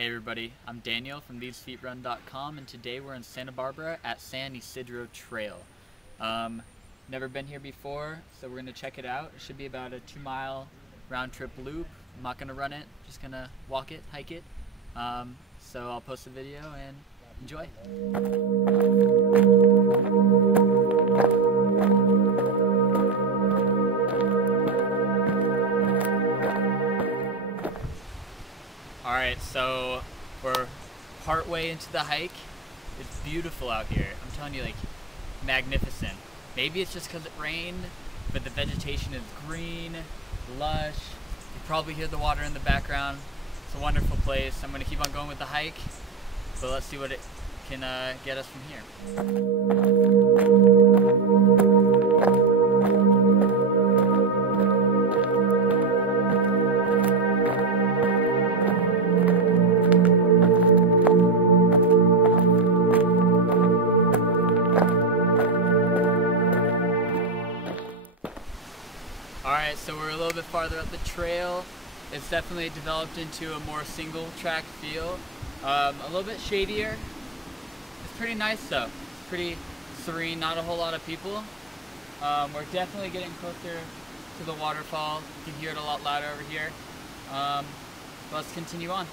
Hey everybody, I'm Daniel from thesefeetrun.com, and today we're in Santa Barbara at San Ysidro Trail. Never been here before, so we're going to check it out. It should be about a 2-mile round trip loop. I'm not going to run it, just going to walk it, hike it. So I'll post a video and enjoy. Alright, so we're partway into the hike. It's beautiful out here. I'm telling you, like, magnificent. Maybe it's just because it rained, but the vegetation is green, lush. You probably hear the water in the background. It's a wonderful place. I'm going to keep on going with the hike, so let's see what it can get us from here. Alright, so we're a little bit farther up the trail. It's definitely developed into a more single track feel. A little bit shadier. It's pretty nice though. It's pretty serene, not a whole lot of people. We're definitely getting closer to the waterfall. You can hear it a lot louder over here. Let's continue on.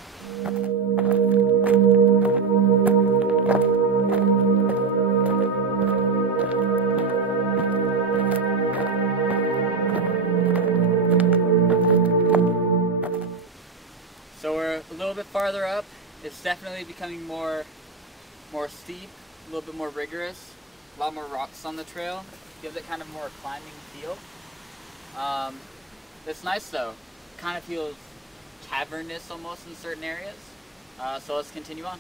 So we're a little bit farther up. It's definitely becoming more steep, a little bit more rigorous, a lot more rocks on the trail. Gives it kind of more climbing feel. It's nice though. It kind of feels cavernous almost in certain areas. So let's continue on.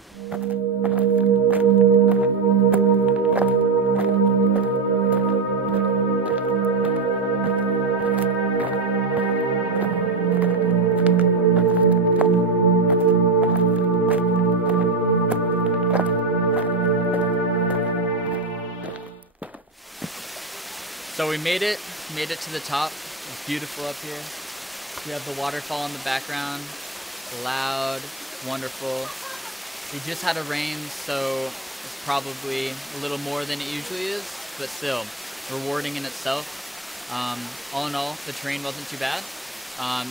So we made it to the top. It's beautiful up here. We have the waterfall in the background, loud, wonderful. We just had a rain, so it's probably a little more than it usually is, but still rewarding in itself. All in all, the terrain wasn't too bad.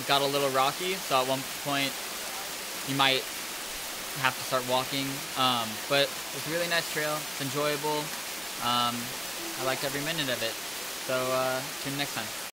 Got a little rocky, so at one point you might have to start walking, but it's a really nice trail. It's enjoyable. I liked every minute of it. So tune in next time.